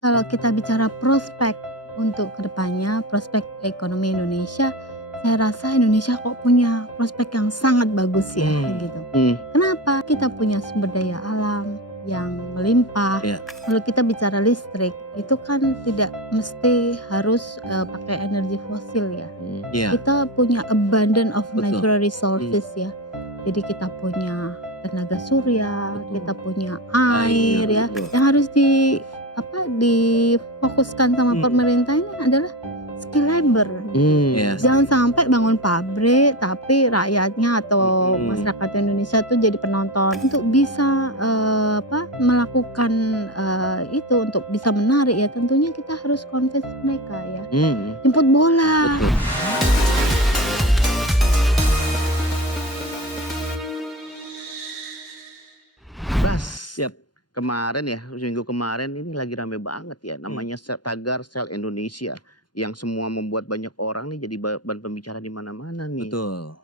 Kalau kita bicara prospek untuk kedepannya, prospek ekonomi Indonesia, saya rasa Indonesia kok punya prospek yang sangat bagus ya, Mmm, gitu. mmm, Kenapa? Kita punya sumber daya alam yang melimpah. iya, Kalau kita bicara listrik, itu kan tidak mesti harus pakai energi fosil ya. iya, Kita punya abundant of betul, natural mmm, resources ya. Jadi kita punya tenaga surya, betul, kita punya air, air ya, betul, yang harus difokuskan sama mhm, pemerintah ini adalah skill labor gitu. iya Jangan sih, sampai bangun pabrik tapi rakyatnya atau mhm, masyarakat Indonesia tuh jadi penonton. Untuk bisa, melakukan, itu untuk bisa menarik ya tentunya kita harus convince mereka ya. mhm, Jemput bola. betul. Bas, Siap, kemarin ya, minggu kemarin ini lagi rame banget ya, mmm, namanya tagar Sel Indonesia, yang semua membuat banyak orang nih jadi bahan pembicara di mana-mana nih. betul,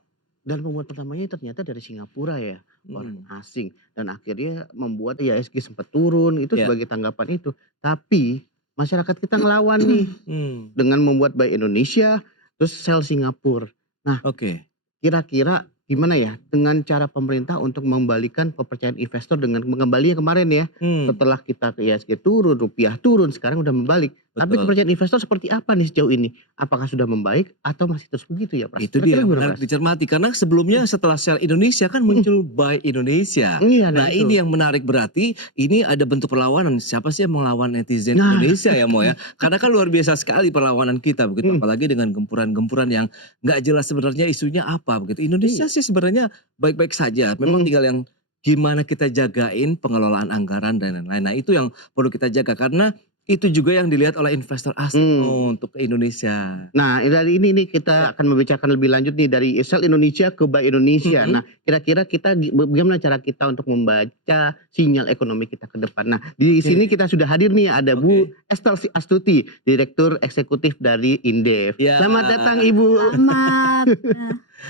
Dan pembuat pertamanya ternyata dari Singapura ya, orang mhm, asing. Dan akhirnya membuat IHSG sempat turun, itu iya, sebagai tanggapan itu. Tapi masyarakat kita ngelawan nih, mmm, dengan membuat Buy Indonesia, terus Sel Singapura. Nah, oke, kira-kira gimana ya dengan cara pemerintah untuk membalikan kepercayaan investor dengan mengembalinya kemarin ya, mmm, setelah kita ke IHSG turun, rupiah turun, sekarang udah membalik. Tapi betul. kepercayaan investor seperti apa nih sejauh ini? Apakah sudah membaik atau masih terus begitu ya, Pras? Itu Kira-kira dia, gimana, menarik Pras? dicermati karena sebelumnya setelah Shell Indonesia kan Mhm, muncul Buy Indonesia. iya, nah Nah itu. ini yang menarik berarti ini ada bentuk perlawanan, siapa sih yang melawan netizen Nah, Indonesia ya Mo ya? Karena kan luar biasa sekali perlawanan kita begitu, mhm, apalagi dengan gempuran-gempuran yang nggak jelas sebenarnya isunya apa begitu. Indonesia iya, sih sebenarnya baik-baik saja, memang mhm, tinggal yang gimana kita jagain pengelolaan anggaran dan lain-lain. Nah itu yang perlu kita jaga karena itu juga yang dilihat oleh investor asing mmm. Mo, untuk ke Indonesia. Nah, dari ini nih Ya, kita akan membicarakan lebih lanjut nih dari Sel Indonesia ke Buy Indonesia. mhm, Nah, kira-kira kita bagaimana cara kita untuk membaca sinyal ekonomi kita ke depan. Nah, di oke sini kita sudah hadir nih ada Bu oke. Estel Astuti, Direktur Eksekutif dari Indef. Iya, Selamat datang Ibu. Selamat,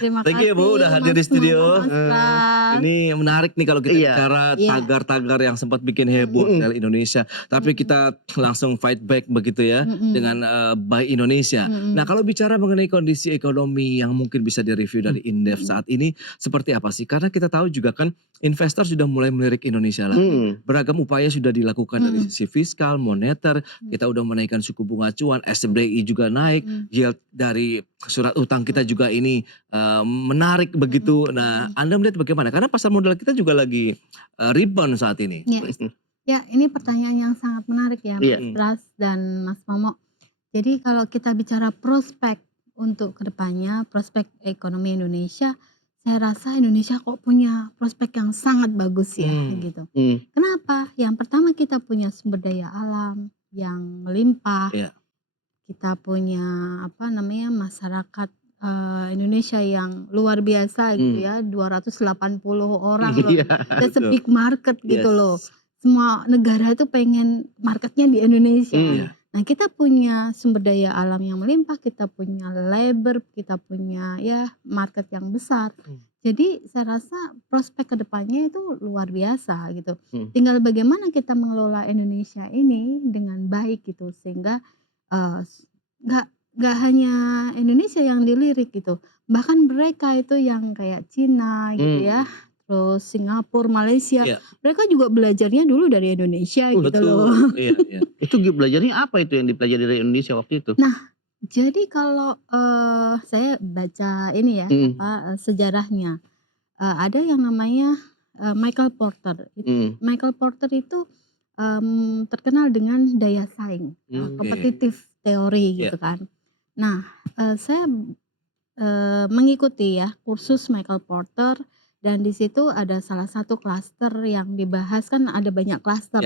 terima thank you ya Bu, udah kasih hadir Mas di studio. Mas Eee, Pras. Ini menarik nih kalau kita iya, bicara Iya, tagar-tagar yang sempat bikin heboh mhm mhm, Sel Indonesia, tapi mhm kita langsung fight back begitu ya mhm dengan, Buy Indonesia. Nah mhm kalau bicara mengenai kondisi ekonomi yang mungkin bisa direview mhm dari Indef mhm saat ini seperti apa sih? Karena kita tahu juga kan investor sudah mulai melirik Indonesia lagi. mhm, Beragam upaya sudah dilakukan dari mhm sisi fiskal, moneter, mhm kita udah menaikkan suku bunga acuan, SBY juga naik, mhm yield dari surat utang kita mhm juga ini menarik mhm begitu. Nah, mhm. Anda melihat bagaimana? Karena pasar modal kita juga lagi, rebound saat ini. Iya, mhm, ya ini pertanyaan yang sangat menarik ya Mas iya, Mhm, Pras dan Mas Momo. Jadi kalau kita bicara prospek untuk kedepannya, prospek ekonomi Indonesia, saya rasa Indonesia kok punya prospek yang sangat bagus ya, mmm, gitu. mhm, Kenapa? Yang pertama kita punya sumber daya alam yang melimpah, iya, kita punya masyarakat, Indonesia yang luar biasa gitu mmm, ya, 280 orang loh. iya, That's a betul. big market gitu loh. Yes, Semua negara itu pengen marketnya di Indonesia. mhm, iya, Nah, kita punya sumber daya alam yang melimpah, kita punya labor, kita punya ya market yang besar. mmm, Jadi saya rasa prospek kedepannya itu luar biasa gitu. mhm, Tinggal bagaimana kita mengelola Indonesia ini dengan baik gitu sehingga Eee, s nggak nggak hanya Indonesia yang dilirik gitu, bahkan mereka itu yang kayak Cina gitu ya, mmm. terus Singapura, Malaysia, iya, mereka juga belajarnya dulu dari Indonesia gitu loh. betul, iya iya, Itu belajarnya apa itu yang dipelajari dari Indonesia waktu itu? Nah, jadi kalau, saya baca ini ya, Mhm, sejarahnya, ada yang namanya, Michael Porter. mhm, Michael Porter itu, terkenal dengan daya saing, oke, kompetitif teori iya, gitu kan. Nah, saya, mengikuti ya kursus Michael Porter dan di situ ada salah satu klaster yang dibahas, kan ada banyak klaster,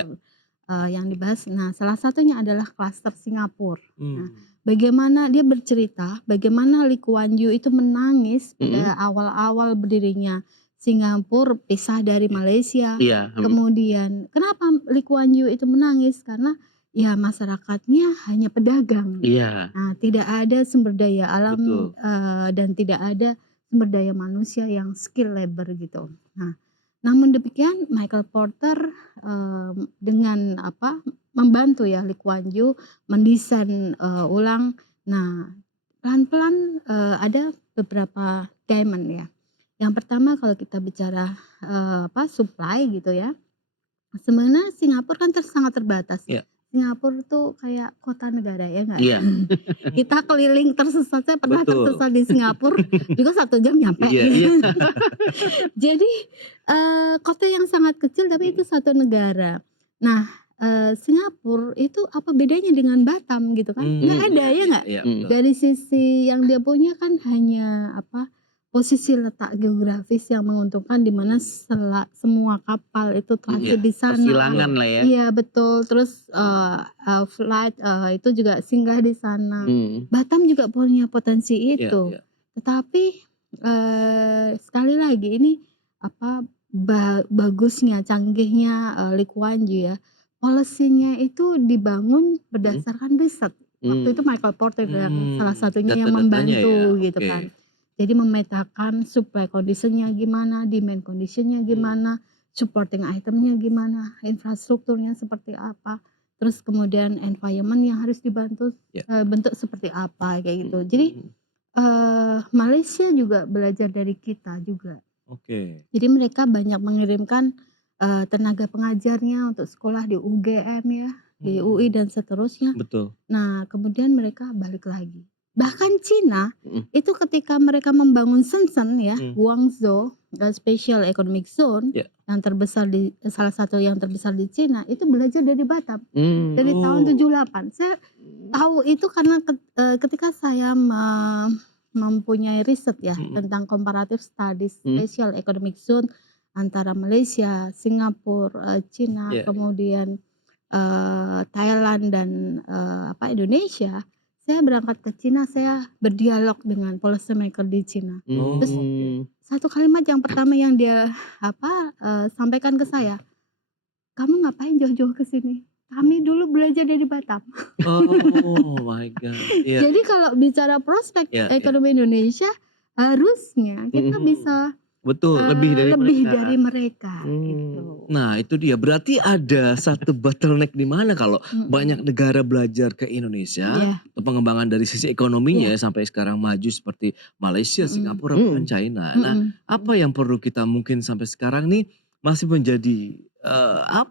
iya, yang dibahas. Nah, salah satunya adalah klaster Singapura. Nah, mmm, bagaimana dia bercerita bagaimana Lee Kuan Yew itu menangis mhm, pada awal-awal berdirinya Singapura pisah dari iya, Malaysia. iya, mhm, Kemudian kenapa Lee Kuan Yew itu menangis? Karena ya masyarakatnya hanya pedagang. iya, Nah, tidak ada sumber daya alam, betul, dan tidak ada sumber daya manusia yang skill labor gitu. Nah, namun demikian Michael Porter, dengan membantu ya Lee Kuan Yew mendesain, ulang. Nah, pelan-pelan, ada beberapa diamond ya. Yang pertama kalau kita bicara, supply gitu ya, sebenarnya Singapura kan sangat terbatas. Iya. Singapura tuh kayak kota negara ya nggak? Iya. Kita keliling tersesat, saya pernah Betul. tersesat di Singapura juga 1 jam nyampe. Iya iya. Jadi, kota yang sangat kecil tapi itu satu negara. Nah, Singapura itu apa bedanya dengan Batam gitu kan? Nggak ada, ya nggak? Iya, Mhm. betul. Dari sisi yang dia punya kan hanya posisi letak geografis yang menguntungkan di mana semua kapal itu transit Iya, di sana. persilangan lah ya. Iya betul, terus, flight, itu juga singgah di sana. Batam juga punya potensi Iya itu. iya. Tetapi, sekali lagi ini bagusnya, canggihnya, Lee Kuan Yew ya, policy-nya itu dibangun berdasarkan riset. Waktu itu Michael Porter yang salah satunya yang Data-datanya ya, membantu gitu oke. kan. Jadi memetakan supply condition-nya gimana, demand condition-nya gimana, supporting item-nya gimana, infrastrukturnya seperti apa, terus kemudian environment yang harus dibantu, Ya. bentuk seperti apa kayak gitu. Jadi, Malaysia juga belajar dari kita juga. Oke. Jadi mereka banyak mengirimkan, tenaga pengajarnya untuk sekolah di UGM ya, di UI dan seterusnya. Betul. Nah, kemudian mereka balik lagi. Bahkan Cina Mhm. itu ketika mereka membangun Shenzhen ya, Hmm. Guangzhou, Special Economic Zone Ya. yang terbesar salah satu yang terbesar di Cina, itu belajar dari Batam. Dari Oh. tahun 78. Saya tahu itu karena ketika saya mempunyai riset ya tentang comparative studies Special Economic Zone antara Malaysia, Singapura, Cina, Ya, ya. kemudian, Thailand dan, Indonesia. Saya berangkat ke Cina, saya berdialog dengan policy maker di Cina. Terus satu kalimat yang pertama yang dia sampaikan ke saya, "Kamu ngapain jauh-jauh ke sini? Kami dulu belajar dari Batam." Oh my God. Iya Jadi iya. kalau bicara prospek Iya iya. ekonomi Indonesia, harusnya kita bisa, Betul. Lebih dari dari mereka. mereka gitu. Nah itu dia, berarti ada satu bottleneck di mana kalau banyak Mhm. negara belajar ke Indonesia, Iya. pengembangan dari sisi ekonominya sampai sekarang maju seperti Malaysia, Singapura, bahkan China. Nah, apa yang perlu kita mungkin sampai sekarang nih masih menjadi,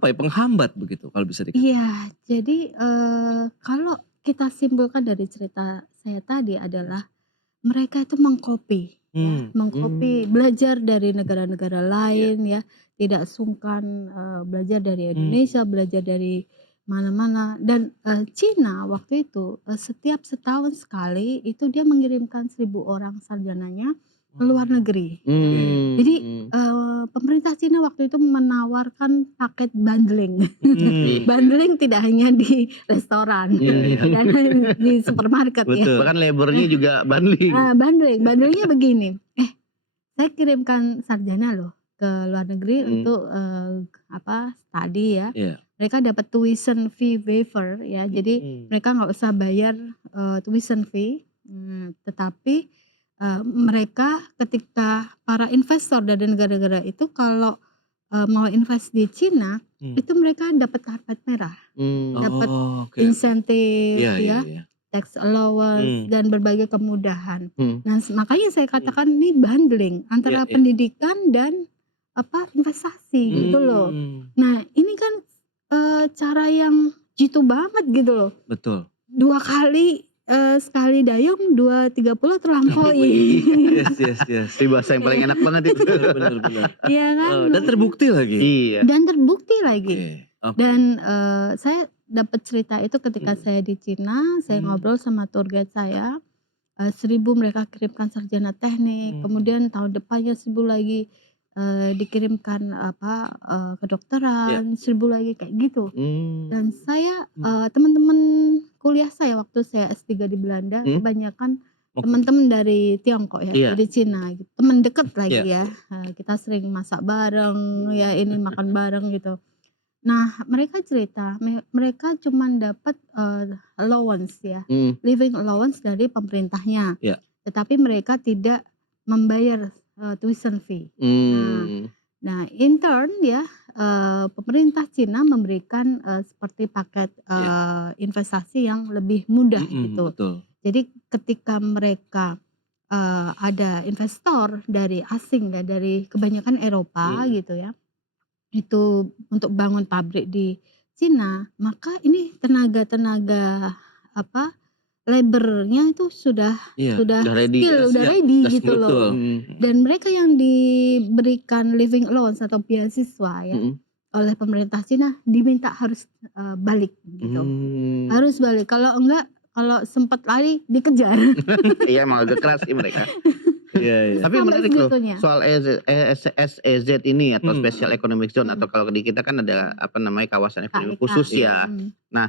penghambat begitu kalau bisa dikatakan? Iya, jadi, kalau kita simpulkan dari cerita saya tadi adalah mereka itu mengcopy ya, belajar dari negara-negara lain ya, tidak sungkan, belajar dari Indonesia, belajar dari mana-mana dan, Cina waktu itu, setiap setahun sekali itu dia mengirimkan 1.000 orang sarjananya ke luar negeri ya. Jadi, pemerintah Cina waktu itu menawarkan paket bundling. Bundling tidak hanya di restoran dan di supermarket ya. Betul. Bahkan labornya juga bundling. Bundlingnya begini, saya kirimkan sarjana loh ke luar negeri untuk, study ya. Iya. Mereka dapat tuition fee waiver ya, jadi mereka nggak usah bayar, tuition fee, tetapi, mereka ketika para investor dari negara-negara itu kalau, mau invest di Cina, itu mereka dapat karpet merah, dapat Oh, oke. insentif Iya iya ya, iya. tax allowance dan berbagai kemudahan. Hmm. Nah, makanya saya katakan ini bundling antara Iya iya. pendidikan dan investasi gitu loh. Nah, ini kan, cara yang jitu banget gitu loh. Betul. 2 kali, sekali dayung 2 30 terlampaui. Yes yes yes. Itu bahasa yang paling enak banget itu. Benar benar. Iya kan? Dan terbukti lagi. Iya. Dan terbukti lagi. Oke. Dan, saya dapat cerita itu ketika saya di Cina, saya ngobrol sama tour guide saya, 1.000 mereka kirimkan sarjana teknik, kemudian tahun depannya 1.000 lagi, dikirimkan kedokteran, 1.000 lagi kayak gitu. Dan saya, teman-teman kuliah saya waktu saya S3 di Belanda kebanyakan teman-teman dari Tiongkok ya, Iya. dari Cina gitu, teman dekat lagi Iya. ya, kita sering masak bareng ya, ini makan bareng gitu. Nah, mereka cerita mereka cuman dapat, allowance ya, living allowance dari pemerintahnya, Iya. tetapi mereka tidak membayar, tuition fee. Nah, in turn ya, pemerintah Cina memberikan, seperti paket, Iya. investasi yang lebih mudah gitu. Betul. Jadi ketika mereka, ada investor dari asing ya, dari kebanyakan Eropa Mhm. gitu ya, itu untuk bangun pabrik di Cina, maka ini tenaga-tenaga apa, labor-nya itu sudah Iya, sudah Udah ready ya? udah skill, udah siap, ready udah gitu betul. loh. Mhm. Dan mereka yang diberikan living allowance atau beasiswa ya, Mhm. oleh pemerintah Cina diminta harus, balik gitu. Harus balik, kalau enggak, kalau sempat lari dikejar. Iya emang agak keras sih mereka. Iya iya. Tapi Sampai menarik loh segitunya. soal SEZ ini atau Mhm. Special Economic Zone atau Mhm. kalau di kita kan ada apa namanya kawasan ekonomi KEK, khusus Iya. ya. mhm. Nah,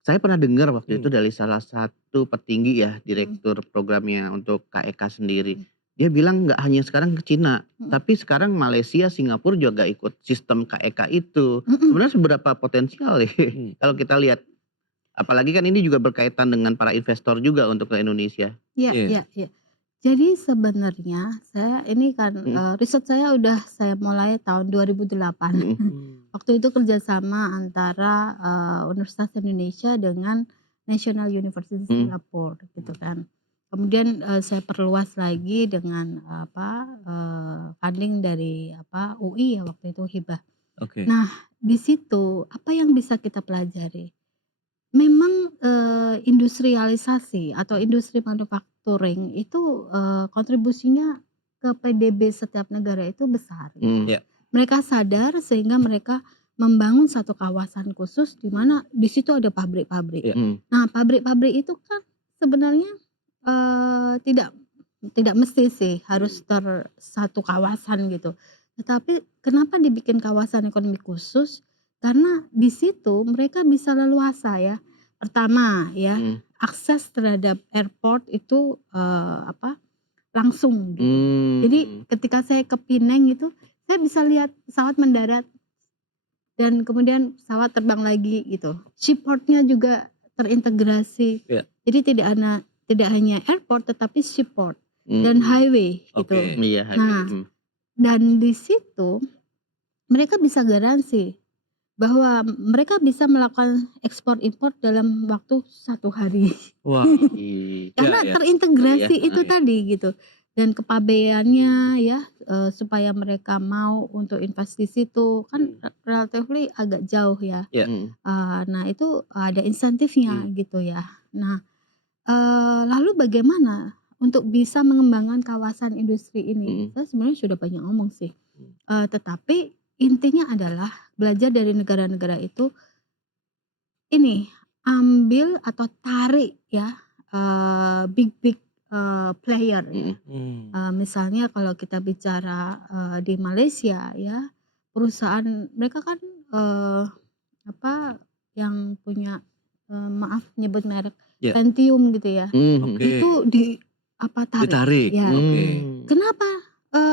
saya pernah dengar waktu itu Mhm. dari salah satu petinggi ya, Mhm. direktur programnya untuk KEK sendiri. Mhm. Dia bilang nggak hanya sekarang ke Cina, Mhm. tapi sekarang Malaysia, Singapura juga ikut sistem KEK itu. Mhm. Sebenarnya seberapa potensial ya Mhm. kalau kita lihat? Apalagi kan ini juga berkaitan dengan para investor juga untuk ke Indonesia. Iya Iya. iya iya. Jadi sebenarnya saya ini kan, Mhm. riset saya udah saya mulai tahun 2008. Mhm. Mmm. Waktu itu kerjasama antara, Universitas Indonesia dengan National University Mhm. Singapore gitu kan. Kemudian, saya perluas lagi dengan, funding dari UI ya waktu itu hibah. Oke. Nah, di situ apa yang bisa kita pelajari? Memang, industrialisasi atau industri manufacturing itu, kontribusinya ke PDB setiap negara itu besar gitu. Mhm. Iya. Mereka sadar sehingga mereka membangun satu kawasan khusus di mana di situ ada pabrik-pabrik. Iya. Mhm. Nah, pabrik-pabrik itu kan sebenarnya, tidak tidak mesti sih harus satu kawasan gitu. Tetapi kenapa dibikin kawasan ekonomi khusus? Karena di situ mereka bisa leluasa ya. Pertama ya, Mhm. akses terhadap airport itu, langsung gitu. Jadi Mmm. ketika saya ke Penang itu, saya bisa lihat pesawat mendarat dan kemudian pesawat terbang lagi gitu. Seaport-nya juga terintegrasi. Iya. Jadi tidak hanya airport tetapi seaport dan Mhm. highway gitu. Oke. Iya highway. Nah, dan di situ mereka bisa garansi bahwa mereka bisa melakukan ekspor impor dalam waktu 1 hari. Wah. Ih. Iya Karena iya. Ngeri ya, terintegrasi itu heeh. Oke. tadi gitu. Dan kepabeannya ya, supaya mereka mau untuk invest di situ kan Mhm. relatively agak jauh ya. Iya. Mhm. Nah itu ada insentifnya Mhm. gitu ya. Nah, lalu bagaimana untuk bisa mengembangkan kawasan industri ini? Mhm. Saya sebenarnya sudah banyak ngomong sih, Mhm. tetapi intinya adalah belajar dari negara-negara itu, ini, ambil atau tarik ya, big player ya. Mhm. Mmm. Misalnya kalau kita bicara, di Malaysia ya, perusahaan mereka kan, yang punya, maaf nyebut merek, Iya. Pentium gitu ya, Mhm. Oke. itu tarik Ditarik. ya. Oke. Mmm. Kenapa,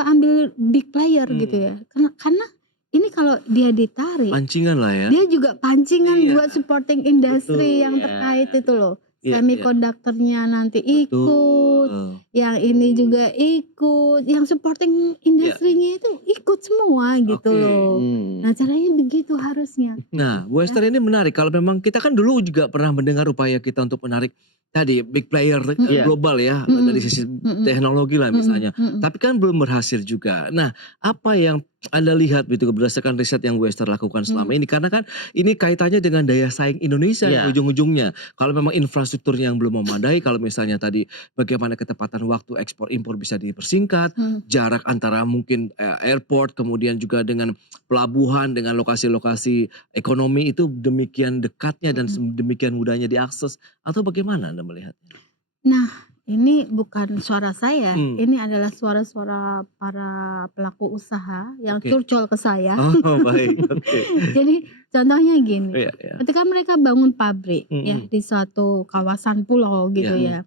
ambil big player gitu Mmm. ya, karena ini kalau dia ditarik, Pancingan lah ya. dia juga pancingan Iya. buat supporting industry Betul. yang Iya. terkait itu loh. Iya iya. Semiconductor-nya nanti ikut, Betul. yang ini juga ikut, yang supporting Iya iya. industry-nya itu ikut semua gitu Oke. loh. Nah, Mmm. caranya begitu harusnya Nah, Bu ya. Esther ini menarik kalau memang kita kan dulu juga pernah mendengar upaya kita untuk menarik tadi big player Iya. global ya, dari Mhm, sisi mhm, teknologi lah mhm, misalnya. mhm. Tapi kan belum berhasil juga. Nah, apa yang Anda lihat gitu berdasarkan riset yang Bu Esther lakukan selama Mhm. ini? Karena kan ini kaitannya dengan daya saing Indonesia nih Iya. ujung-ujungnya. Kalau memang infrastrukturnya yang belum memadai, kalau misalnya tadi bagaimana ketepatan waktu ekspor impor bisa dipersingkat, Mhm. jarak antara mungkin, airport kemudian juga dengan pelabuhan, dengan lokasi-lokasi ekonomi itu demikian dekatnya dan Mhm. demikian mudahnya diakses atau bagaimana Anda melihatnya? Nah, ini bukan suara saya, Mmm. ini adalah suara-suara para pelaku usaha yang Oke. curcol ke saya. Oh, baik, oke. Jadi contohnya gini, Iya iya. ketika mereka bangun pabrik ya Mhm. di suatu kawasan pulau gitu Iya.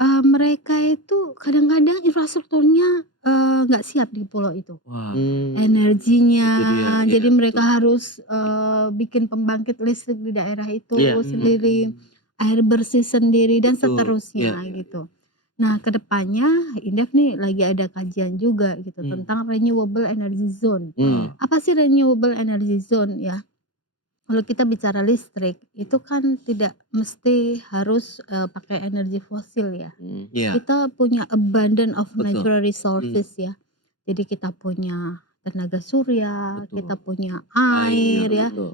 ya, mereka itu kadang-kadang infrastrukturnya, nggak siap di pulau itu. Wah, Energinya, itu dia. Iya, jadi mereka betul. harus, bikin pembangkit listrik di daerah itu Iya. sendiri, Mmm. air bersih sendiri dan Betul. Iya seterusnya iya iya. gitu. Nah, ke depannya Indef nih lagi ada kajian juga gitu Hmm. tentang renewable energy zone. Hmm. Apa sih renewable energy zone ya? Kalau kita bicara listrik, itu kan tidak mesti harus, pakai energi fosil ya. Iya, Kita punya abundant of betul. natural Hmm, resources ya. Jadi kita punya tenaga surya, kita betul. punya Air, air ya, betul.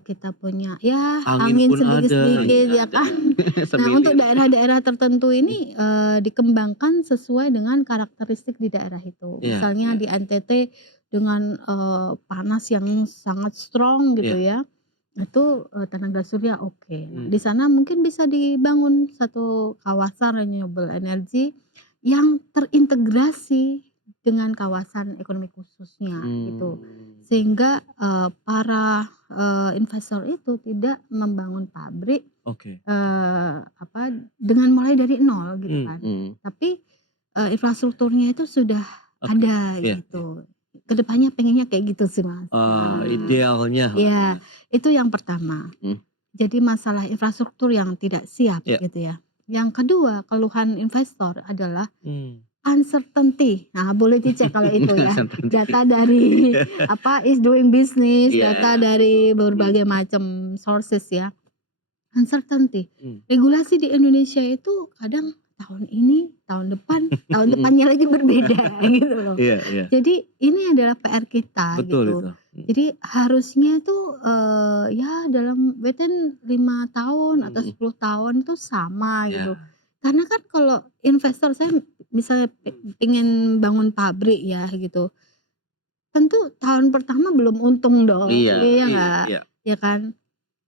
kita punya ya Angin angin pun ada. sedikit-sedikit ya Ada. kan. Nah, untuk Semilir. daerah-daerah tertentu ini, dikembangkan sesuai dengan karakteristik di daerah itu. Iya, Misalnya iya, di NTT dengan, panas yang sangat strong gitu iya. ya, itu, tenaga surya oke. Nah, Hmm, di sana mungkin bisa dibangun satu kawasan renewable energy yang terintegrasi dengan kawasan ekonomi khususnya gitu. Hmm. Sehingga, para, investor itu tidak membangun pabrik, oke. apa, dengan mulai dari nol gitu Hmm, kan. Hmm. Tapi, infrastrukturnya itu sudah oke. ada Iya, iya. gitu. Kedepannya pengennya kayak gitu sih, Mas. Nah, Idealnya lah ya. ya itu yang pertama. Hmm. Jadi masalah infrastruktur yang tidak siap Iya. gitu ya. Yang kedua, keluhan investor adalah Hmm. uncertainty. Nah, boleh dicek kalau itu ya. Santai. Data dari apa, is doing business, data Iya, dari betul. berbagai macam sources ya. Uncertainty. Hmm. Regulasi di Indonesia itu kadang tahun ini, tahun depan, tahun Hmm. depannya lagi berbeda gitu loh. Iya, iya. Jadi ini adalah PR kita Betul gitu. itu. Jadi harusnya tuh, ya dalam within 5 tahun atau Hmm. 10 tahun itu sama gitu. Ya, Karena kan kalau investor saya misalnya pengen bangun pabrik ya gitu, tentu tahun pertama belum untung dong, Iya. iya iya, nggak? iya. Ya kan?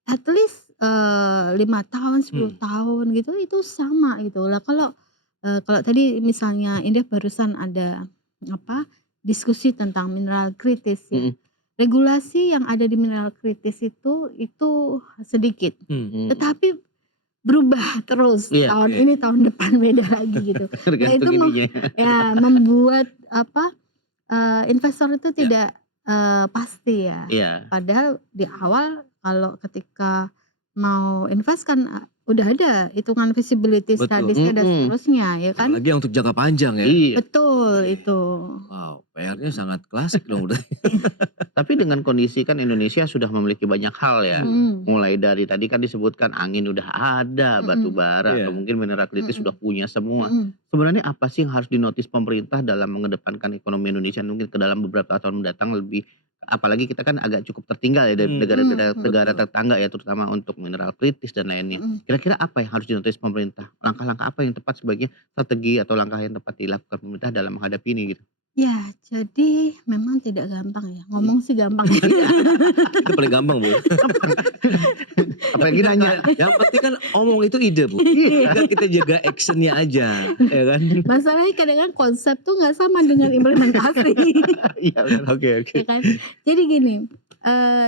At least, 5 tahun, 10 Hmm. tahun gitu itu sama gitu. Lah kalau, kalau tadi misalnya Indef barusan ada apa, diskusi tentang mineral kritis ya. Hmm. Regulasi yang ada di mineral kritis itu sedikit, Hmm. Hmm. tetapi berubah terus Iya. tahun Oke. ini, tahun depan beda lagi gitu. Nah itu Tergantung ininya. ya membuat apa, investor itu Ya, tidak, pasti ya. Iya. Padahal di awal kalau ketika mau invest kan, udah ada hitungan feasibility betul. studies-nya dan Hmm. seterusnya ya kan? Apalagi yang untuk jangka panjang ya. Iya. Betul itu. Wow, PR-nya sangat klasik dong berarti. Tapi dengan kondisi kan Indonesia sudah memiliki banyak hal ya. Hmm. Mhm, Mulai dari tadi kan disebutkan angin udah ada, batu mhm, bara atau Iya. mungkin mineral kritis sudah mhm, punya semua. mhm, Sebenarnya apa sih yang harus dinotis pemerintah dalam mengedepankan ekonomi Indonesia mungkin ke dalam beberapa tahun mendatang lebih, apalagi kita kan agak cukup tertinggal ya dari Hmm. negara-negara mhm, negara Betul. tetangga ya terutama untuk mineral kritis dan lainnya. mhm. Kira-kira apa yang harus dinotis pemerintah? Langkah-langkah apa yang tepat sebagai strategi atau langkah yang tepat dilakukan pemerintah dalam menghadapi ini gitu? Ya, jadi memang tidak gampang ya, Mhm. ngomong sih gampang ya. Iya. Itu paling gampang, Bu. Apalagi Enggak, nanya. enggak. Yang penting kan omong itu ide, Bu. Iya. Tinggal kita jaga action-nya aja, ya kan? Masalahnya kadang-kadang konsep tuh nggak sama dengan implementasi. Iya benar. Oke, oke. Ya kan? Jadi gini,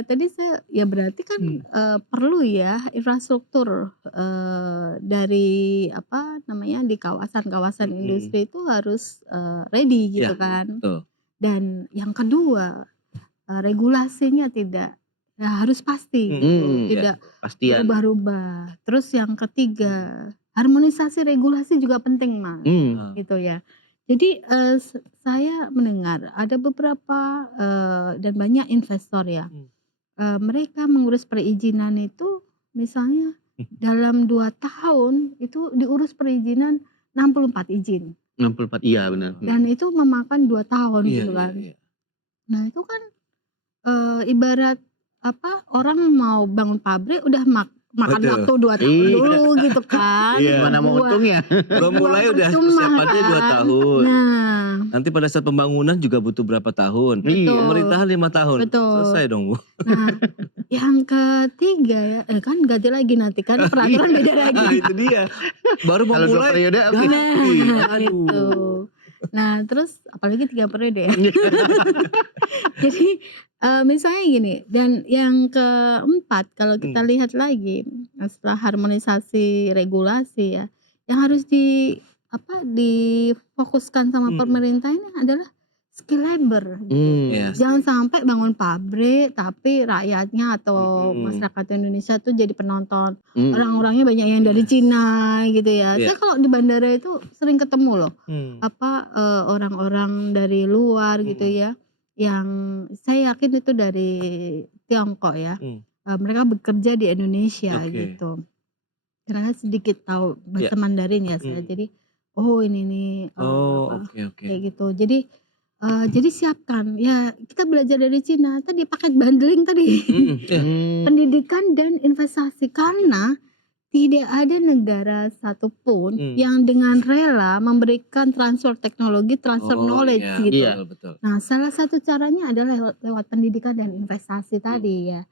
tadi saya ya berarti kan, Hmm. perlu ya infrastruktur, dari apa namanya, di kawasan-kawasan Hmm. industri itu harus, ready gitu Ya, kan. betul. Dan yang kedua, regulasinya tidak ya harus pasti gitu, Hmm. Ya. tidak Pastian. berubah-ubah. Terus yang ketiga, harmonisasi regulasi juga penting, Mas, Hmm. gitu ya. Jadi, saya mendengar ada beberapa, dan banyak investor ya, Hmm. mereka mengurus perizinan itu misalnya dalam 2 tahun itu diurus perizinan 64 izin, 64 iya benar. dan itu memakan 2 tahun Iya, gitu iya, kan. iya. Nah itu kan, ibarat apa, orang mau bangun pabrik udah makan Betul. waktu 2 tahun Iya. dulu gitu kan, Iya. Gimana mau buang untungnya? Belum mulai udah percuma persiapannya 2 kan. tahun. Nah, Nanti pada saat pembangunan juga butuh berapa tahun. Iya. Pemerintahan 5 tahun. betul. Selesai dong, Bu. Nah, yang ketiga ya, kan ganti lagi nanti kan peraturan beda Nah, lagi. itu dia. Baru mau Kalau 2 mulai periode habis. Nah, ganti. itu. Aduh. Nah, terus apalagi 3 periode ya. Iya. Jadi, misalnya gini, dan yang keempat kalau kita Hmm. lihat lagi, setelah harmonisasi regulasi ya, yang harus difokuskan sama Hmm. pemerintah ini adalah skill labor gitu. Iya Jangan sih. sampai bangun pabrik tapi rakyatnya atau Mhm. masyarakat Indonesia tuh jadi penonton. Mhm. Orang-orangnya banyak yang dari Yes. Cina gitu ya. Iya. Saya kalau di bandara itu sering ketemu loh, Mmm. orang-orang dari luar gitu Mhm. ya, yang saya yakin itu dari Tiongkok ya, Mmm. mereka bekerja di Indonesia Oke. gitu. Karena sedikit tahu Iya. bahasa Mandarin ya saya, Mmm. jadi, oh ini nih, Oh, oke oke. kayak gitu. Jadi siapkan, ya kita belajar dari Cina, tadi paket bundling tadi, Mhm, iya. Mmm. pendidikan dan investasi. Karena tidak ada negara satupun Mmm. yang dengan rela memberikan transfer teknologi, transfer Oh knowledge iya, gitu. Iya. betul betul. Nah, salah satu caranya adalah lewat pendidikan dan investasi Mmm. tadi ya.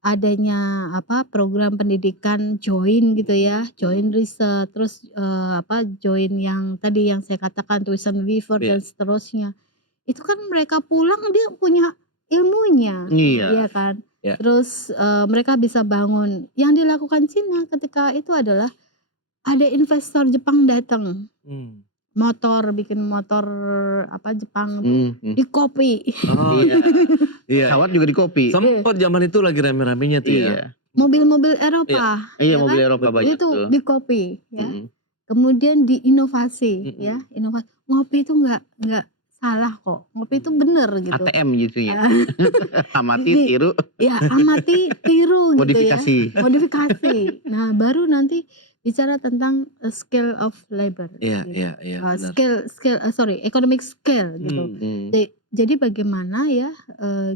Adanya program pendidikan join gitu ya, Mhm. join riset, terus, join yang tadi yang saya katakan tuition waiver Iya. dan seterusnya. Itu kan mereka pulang dia punya ilmunya, Iya. iya kan. Iya. Terus, mereka bisa bangun. Yang dilakukan Cina ketika itu adalah ada investor Jepang datang, Mmm. bikin motor Jepang tuh Mhm. di-copy. Oh Iya. iya Pesawat iya. juga di-copy. Iya. Sempet zaman itu lagi rame-ramenya tuh ya. Iya. Mobil-mobil Iya. Eropa, Iya, ya mobil kan, Eropa Betul. banyak itu tuh. di-copy ya. Mhm. Kemudian diinovasi ya, Mhm. ngopi itu nggak salah kok, ngopi itu Mmm. bener gitu. ATM jatuhnya. Eee, Amati, di tiru, ya amati, tiru gitu ya, modifikasi. modifikasi. Nah, baru nanti bicara tentang, scale of labor Iya gitu, iya iya, bener. economic scale gitu. Mmm. Mmm. Jadi bagaimana ya,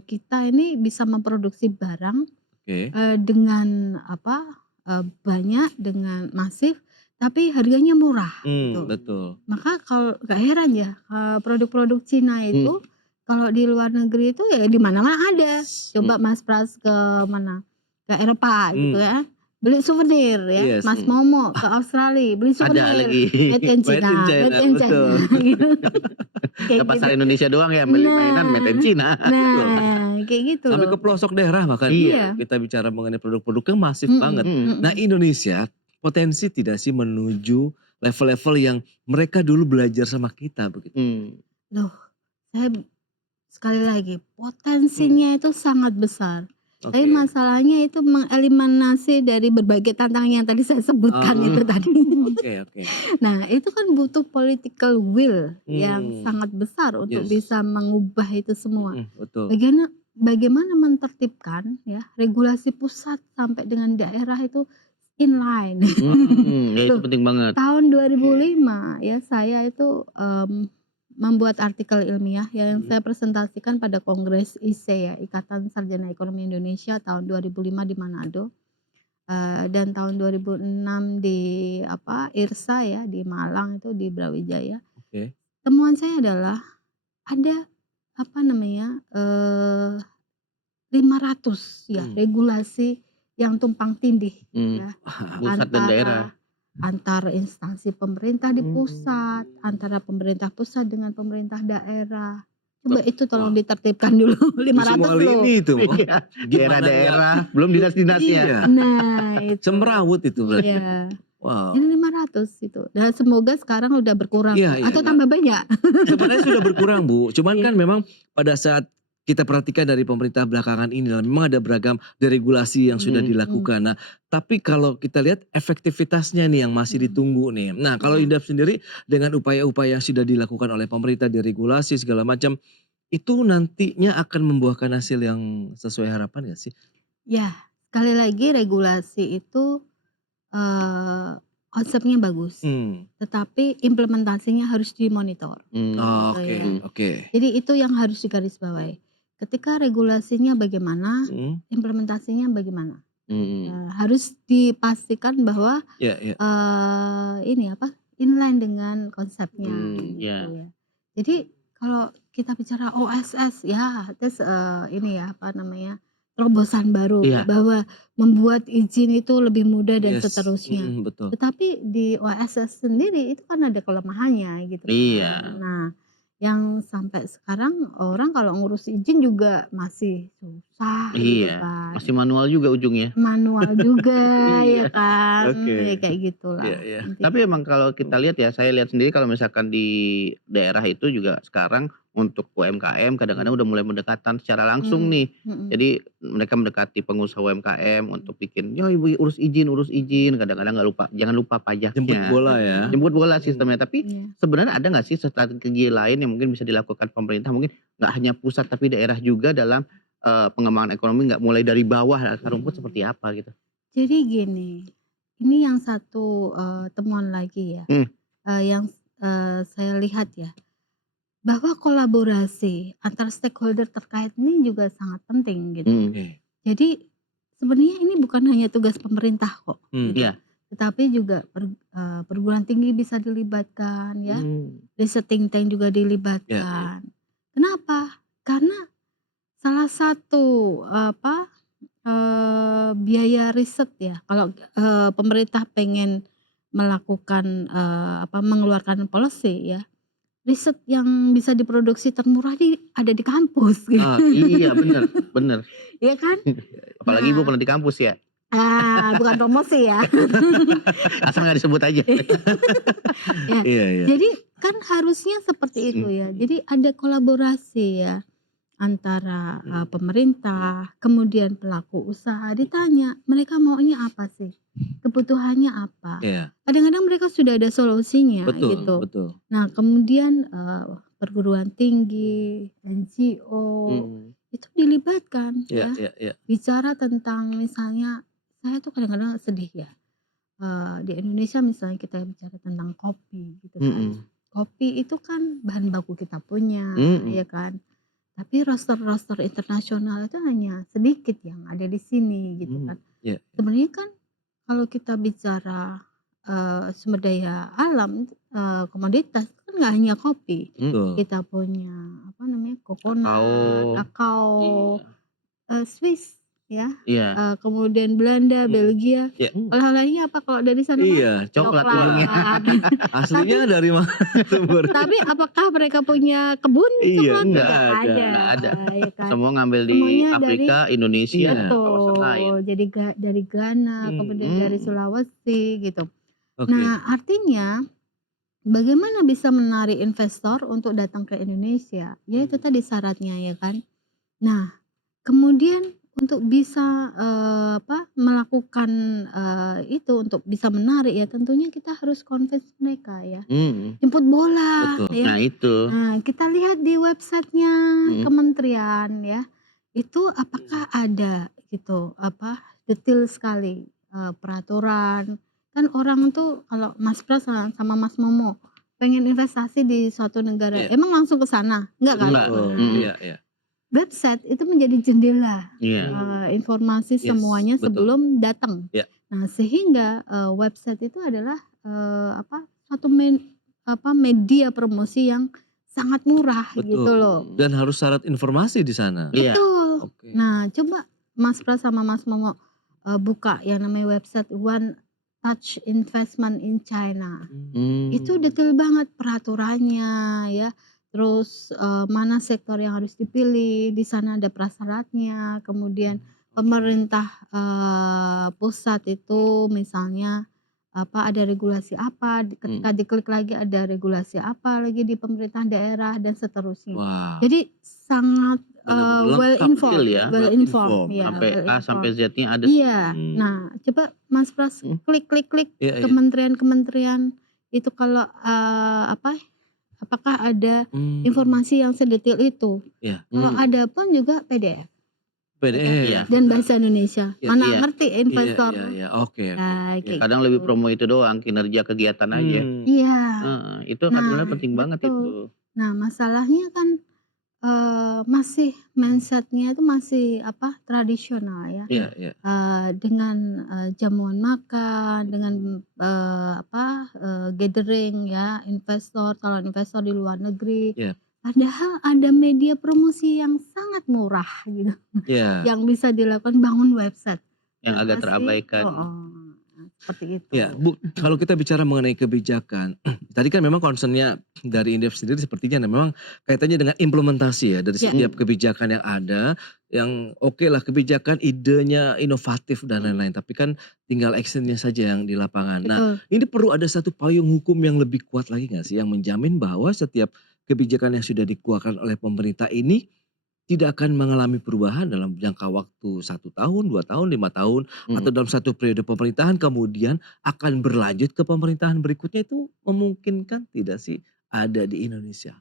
kita ini bisa memproduksi barang, Oke. dengan banyak, dengan masif, tapi harganya murah gitu. Betul. Maka kalau nggak heran ya, produk-produk Cina Mmm. itu kalau di luar negeri itu ya di mana-mana ada. Coba Mmm. Mas Pras ke mana, ke Eropa gitu Mmm. ya, beli souvenir ya. Yes. Mas Mmm. Momo ke Australia beli Ada souvenir, lagi. made in Made in China, made China, in China betul. gitu. Kayak Ke gitu. pasar Indonesia doang ya beli mainan made in Nah China. Betul. kayak gitu Sampai loh. ke pelosok daerah bahkan Iya. Iya. kita bicara mengenai produk-produk yang masif banget. Mhm Mhm. Nah, mhm. Indonesia potensi tidak sih menuju level-level yang mereka dulu belajar sama kita begitu? Mmm. Loh, saya sekali lagi, Mmm. potensinya itu sangat besar. Tapi Oke. masalahnya itu mengeliminasi dari berbagai tantangan yang tadi saya sebutkan Oh, itu tadi. oke oke. Nah, itu kan butuh political will yang Mmm. sangat besar untuk Yes. bisa mengubah itu semua. Mhm, betul. Bagaimana menertibkan ya, regulasi pusat sampai dengan daerah itu inline. Mhm. Ya itu Tuh, penting banget. tahun Oke. 2005 ya saya itu, membuat artikel ilmiah yang Mhm. saya presentasikan pada Kongres ISE ya, Ikatan Sarjana Ekonomi Indonesia tahun 2005 di Manado, dan tahun 2006 di IRSA ya, di Malang itu di Brawijaya. Oke. Temuan saya adalah ada 500 ya Mmm. regulasi yang tumpang tindih Mmm. ya, Pusat dan daerah. antara instansi pemerintah di pusat, Mmm. antara pemerintah pusat dengan pemerintah daerah. Coba itu tolong Wah, ditertibkan dulu, di 500 semua loh. lini itu. Oh, Iya. gimana nggak Daerah-daerah, belum dinas-dinasnya. iya, Nah itu, semrawut itu berarti. iya, ini Wow. 500 itu dan semoga sekarang udah berkurang Iya tuh iya atau iya. tambah banyak. Sebenarnya sudah berkurang, Bu. Cuman kan Iya, memang pada saat kita perhatikan dari pemerintah belakangan ini memang ada beragam deregulasi yang sudah Mhm. mhm, dilakukan. Nah, tapi kalau kita lihat efektivitasnya nih yang masih mhm, ditunggu nih. Nah, kalau iya. Indef sendiri dengan upaya-upaya yang sudah dilakukan oleh pemerintah deregulasi segala macam, itu nantinya akan membuahkan hasil yang sesuai harapan nggak sih? Ya, sekali lagi regulasi itu, eee, konsepnya bagus, Hmm. tetapi implementasinya harus dimonitor, Mmm. gitu Oke ya. Mhm. oke. Jadi itu yang harus digarisbawahi. Ketika regulasinya bagaimana, Mhm. implementasinya bagaimana. Mhm. Harus dipastikan bahwa, Iya iya. inline dengan konsepnya, Mmm. gitu Iya. ya. Jadi kalau kita bicara OSS ya, terus, terobosan baru Iya. bahwa membuat izin itu lebih mudah dan Yes. seterusnya. Mhm, betul. Tetapi di OSS sendiri itu kan ada kelemahannya gitu kan. Iya. Nah, yang sampai sekarang orang kalau ngurus izin juga masih susah gitu Iya, kan. masih manual juga ujungnya. Manual juga ya Iya. kan, ya Oke. kayak Iya gitulah iya. Tapi intinya. emang kalau kita lihat ya, saya lihat sendiri kalau misalkan di daerah itu juga sekarang untuk UMKM kadang-kadang udah mulai mendekatan secara langsung Mmm, nih. mhm, Jadi mereka mendekati pengusaha UMKM untuk bikin, "Yo ibu urus izin," kadang-kadang nggak lupa, "Jangan lupa Jemput pajaknya." bola ya? mhm, Jemput bola sistemnya. Mmm. Tapi iya. sebenarnya ada nggak sih strategi lain yang mungkin bisa dilakukan pemerintah, mungkin nggak hanya pusat tapi daerah juga dalam, pengembangan ekonomi, nggak mulai dari bawah akar rumput seperti Mhm. apa gitu? Jadi gini, ini yang satu, temuan lagi ya, Mmm, yang, saya lihat ya, bahwa kolaborasi antar stakeholder terkait ini juga sangat penting gitu. mhm, Oke. Jadi sebenarnya ini bukan hanya tugas pemerintah kok gitu, iya, tetapi juga perguruan tinggi bisa dilibatkan ya, mmm, riset think tank juga Iya iya. dilibatkan. Kenapa? Karena salah satu, biaya riset ya kalau, pemerintah pengen melakukan, mengeluarkan policy ya, riset yang bisa diproduksi termurah ada di kampus gitu. iya bener bener. Ya kan? Apalagi Ibu Nah, pernah di kampus ya? bukan promosi ya. Asal nggak disebut aja. Ya, Iya iya. jadi kan harusnya seperti itu Mhm, ya. Jadi ada kolaborasi ya antara, Mhm mhm. pemerintah, kemudian pelaku usaha, ditanya mereka maunya apa sih? Kebutuhannya apa? Iya. Kadang-kadang mereka sudah ada solusinya Betul gitu. betul. Nah, kemudian, perguruan tinggi, NGO, mhm, itu dilibatkan Iya ya, iya iya. bicara tentang misalnya saya tuh kadang-kadang sedih ya, di Indonesia misalnya kita bicara tentang kopi gitu kan. mhm, Kopi itu kan bahan baku kita punya, mhm, ya kan. Tapi roaster-roaster internasional itu hanya sedikit yang ada di sini gitu mmm, kan. Iya. Sebenarnya kan kalau kita bicara, sumber daya alam, komoditas kan nggak hanya kopi, mhm, Betul. kita punya apa namanya, coconut, kakao, kakao, iya Swiss ya, iya, kemudian Belanda, Mhm. Belgia, Iya. mmm, oleh-olehnya apa kalau dari sana Mas? Iya, coklat ujungnya. Coklat. Tapi aslinya dari mana sumbernya? tapi apakah mereka punya kebun Iya, coklat? nggak Nggak ada. ada, Nggak ada. ya kan. Semua ngambil di Semuanya dari Afrika, Indonesia, dan Iya. kawasan lain. betul, jadi dari Ghana, Mhm. kemudian dari Mhm, Sulawesi gitu. Oke. Nah, artinya bagaimana bisa menarik investor untuk datang ke Indonesia? Ya itu mhm, tadi syaratnya ya kan. Nah, kemudian untuk bisa, melakukan, itu untuk bisa menarik ya tentunya kita harus convince mereka ya. mhm, Jemput bola Betul. ya. nah itu, Nah, kita lihat di websitenya mhm, kementerian ya, itu apakah mhm, ada gitu, detail sekali, peraturan. Kan orang tuh kalau Mas Pras sama Mas Momo pengen investasi di suatu negara, Iya, emang langsung ke sana? Enggak kan? enggak, betul. Nah, mhm, Iya iya. website itu menjadi jendela, iya, Mmm. informasi Yes, semuanya betul. sebelum datang. Iya, Nah, sehingga, website itu adalah, suatu media promosi yang sangat murah gitu betul. loh. mhm, Dan harus syarat informasi di sana. iya, Betul. Oke. Nah, coba Mas Pras sama Mas Momo, buka yang namanya website One Touch Investment in China. Itu mmm, detail banget peraturannya ya, terus, mana sektor yang harus dipilih, di sana ada prasyaratnya, kemudian Oke. pemerintah, pusat itu misalnya, ada regulasi apa, mhm, ketika diklik lagi ada regulasi apa lagi di pemerintah daerah dan seterusnya. Wah, Jadi sangat, benar-benar well lengkap nih, detail ya, well well informed informed ya, ya. sampai well A sampai informed. Z-nya ada Iya. semua, Mmm. Nah, coba Mas Pras mhm, klik klik klik Iya iya. kementerian-kementerian itu kalau, apakah ada Mmm. informasi yang sedetail itu? Iya. Kalau mhm, ada pun juga PDF, ya kan? iya PDF, Dan benar. bahasa Indonesia. Iya Mana iya ngerti iya investor, iya iya. Oke oke. iya, Iya. kayak kadang lebih gitu. promo itu doang, kinerja kegiatan aja, Mmm. Iya. heeh, itu kan Nah, sebenarnya penting banget itu, betul. Nah, masalahnya kan, masih mindset-nya itu masih tradisional ya. Iya iya. Dengan, jamuan makan, dengan, gathering ya, investor, calon investor di luar negeri. Iya. Padahal ada media promosi yang sangat murah gitu, Iya. yang bisa dilakukan, bangun website. yang agak Kenapa sih? terabaikan. Seperti Ya, itu. Bu, kalau kita bicara mengenai kebijakan, tadi kan memang concern-nya dari Indef sendiri sepertinya memang kaitannya dengan implementasi ya dari Ya, setiap Mhm, kebijakan yang ada, yang oke lah kebijakan, idenya inovatif dan lain-lain, tapi kan tinggal actionnya saja yang di lapangan. Nah, Betul. ini perlu ada satu payung hukum yang lebih kuat lagi nggak sih, yang menjamin bahwa setiap kebijakan yang sudah dikeluarkan oleh pemerintah ini tidak akan mengalami perubahan dalam jangka waktu 1 tahun, 2 tahun, 5 tahun, atau Mhm. dalam satu periode pemerintahan kemudian akan berlanjut ke pemerintahan berikutnya, itu memungkinkan tidak sih ada di Indonesia?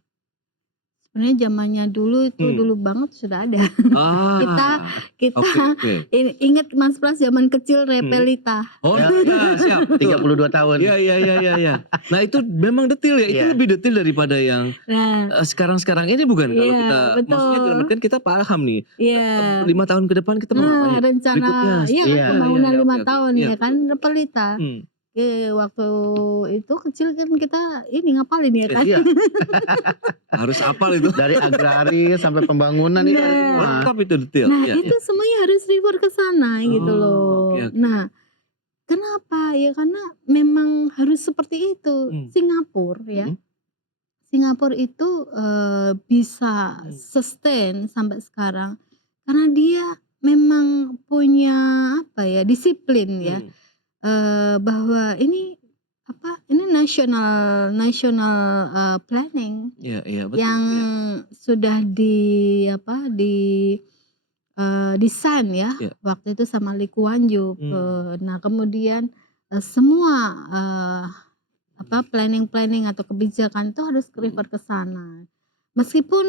Sebenarnya zamannya dulu itu, Hmm. dulu banget sudah ada. Kita Ah, kita oke oke. inget Mas Pras zaman kecil Mhm. Repelita. Oh Ya, iya, siap, betul. 32 tahun. Iya iya iya iya iya. Nah itu memang detail ya, itu Iya. lebih detail daripada yang, Nah, sekarang-sekarang ini bukan? Kalau iya kita maksudnya dalam betul. artian kita paham nih, Iya. 5 tahun ke depan kita mau Nah, ngapain, rencana berikutnya iya kan Iya. pembangunan iya, 5 oke oke. tahun Iya ya betul kan, betul. Repelita. Hmm. Waktu itu kecil kan kita ini ngapalin ya kan. Iya. Harus hafal itu. Dari agraris sampai pembangunan itu ada semua. Nah, Lengkap itu detail. nah Iya itu iya. semuanya harus refer ke sana gitu Oh, loh. oke oke. Nah, kenapa? Ya karena memang harus seperti itu. Hmm. Singapura ya, Mhm. Singapura itu, bisa Hmm. sustain sampai sekarang karena dia memang punya apa ya, disiplin ya, Hmm. bahwa ini apa, ini national national, planning Iya iya, betul, yang iya. sudah di apa, desain ya Iya. waktu itu sama Lee Kuan Yew. Hmm. Nah kemudian, semua, apa, planning-planning atau kebijakan itu harus refer ke sana. Meskipun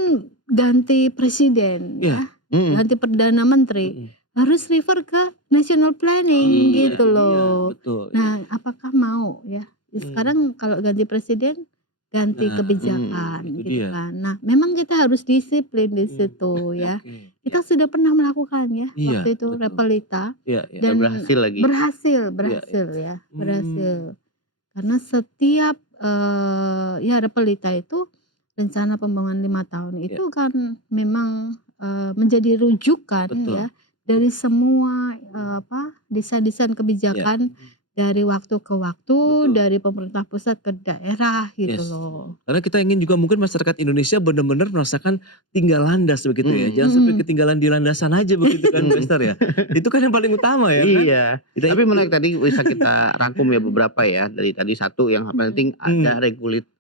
ganti presiden Iya. ya, Mhm. ganti perdana menteri, Mhm. harus refer ke national planning Iya gitu itu dia, loh. betul, iya. Nah, apakah mau ya, Hmm. sekarang kalau ganti presiden, ganti Nah, kebijakan itu gitu dia. kan. Nah, memang kita harus disiplin di Hmm. situ Oke ya. oke. Iya. Kita sudah pernah melakukan ya Iya, waktu itu betul. Repelita Iya iya. Dan dan berhasil lagi. berhasil Iya iya. berhasil ya, Hmm. berhasil. Karena setiap, ya Repelita itu rencana pembangunan 5 tahun Iya. itu kan memang, menjadi rujukan Betul. ya dari semua, apa, desain-desain Iya. kebijakan Mhm. dari waktu ke waktu, Betul. dari pemerintah pusat ke daerah gitu Yes. loh. Karena kita ingin juga mungkin masyarakat Indonesia benar-benar merasakan tinggal landas begitu ya. Mhm. Jangan sampai Mhm. ketinggalan di landasan aja begitu kan Bu Mhm. Esther ya. Itu kan yang paling utama ya kan. Iya. Kita Tapi itu. menarik tadi bisa kita rangkum ya beberapa ya. Dari tadi satu yang penting ada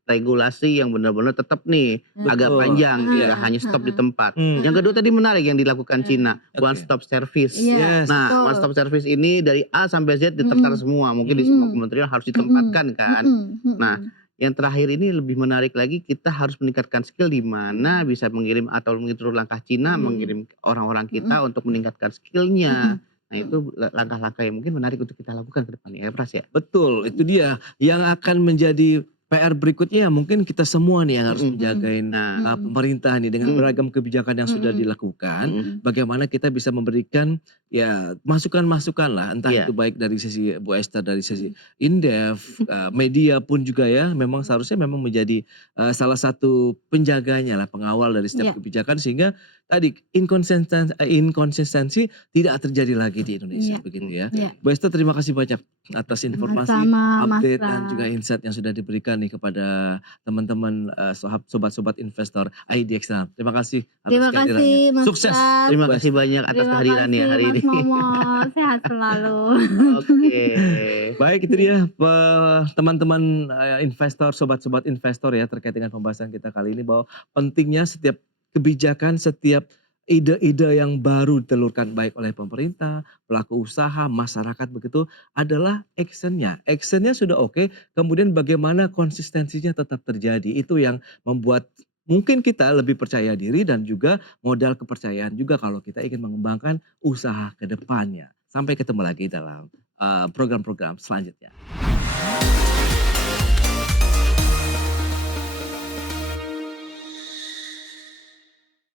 regulasi yang benar-benar tetap nih agak Betul. panjang, Iya. tidak hanya stop di tempat. Hmm. Yang kedua tadi menarik yang dilakukan Cina, one Oke. stop service. Iya, Yes. Nah, betul. one stop service ini dari A sampai Z ditertar semua, mungkin di semua kementerian harus ditempatkan kan. Nah, yang terakhir ini lebih menarik lagi, kita harus meningkatkan skill di mana bisa mengirim atau mengikuti langkah Cina, mengirim orang-orang kita untuk meningkatkan skillnya. Nah, itu langkah-langkah yang mungkin menarik untuk kita lakukan ke depannya ya Pras ya. Betul, itu dia yang akan menjadi PR berikutnya, mungkin kita semua nih yang harus menjagain Nah, pemerintah nih dengan beragam kebijakan yang sudah dilakukan. Bagaimana kita bisa memberikan ya masukan-masukan lah, entah Iya. itu baik dari sisi Bu Esther, dari sisi Indef, media pun juga ya, memang seharusnya memang menjadi salah satu penjaganya lah, pengawal dari setiap Iya. kebijakan sehingga tadi inkonsistensi tidak terjadi lagi di Indonesia Iya. begitu ya. Iya. Bu Esther, terima kasih banyak atas informasi, Sama-sama, Mas update dan Pras. juga insight yang sudah diberikan nih kepada teman-teman, sobat-sobat investor ID Eksternal. Terima kasih atas Terima kehadirannya. kasih Mas Sukses. Pras. terima Bu kasih Esther. banyak atas Terima kehadirannya kasih hari Mas ini. Momo, sehat selalu. Oke. Baik, itu dia teman-teman investor, sobat-sobat investor ya, terkait dengan pembahasan kita kali ini bahwa pentingnya setiap kebijakan, setiap ide-ide yang baru ditelurkan baik oleh pemerintah, pelaku usaha, masyarakat begitu adalah actionnya. Actionnya sudah oke, kemudian bagaimana konsistensinya tetap terjadi. Itu yang membuat mungkin kita lebih percaya diri dan juga modal kepercayaan juga kalau kita ingin mengembangkan usaha ke depannya. Sampai ketemu lagi dalam program-program selanjutnya.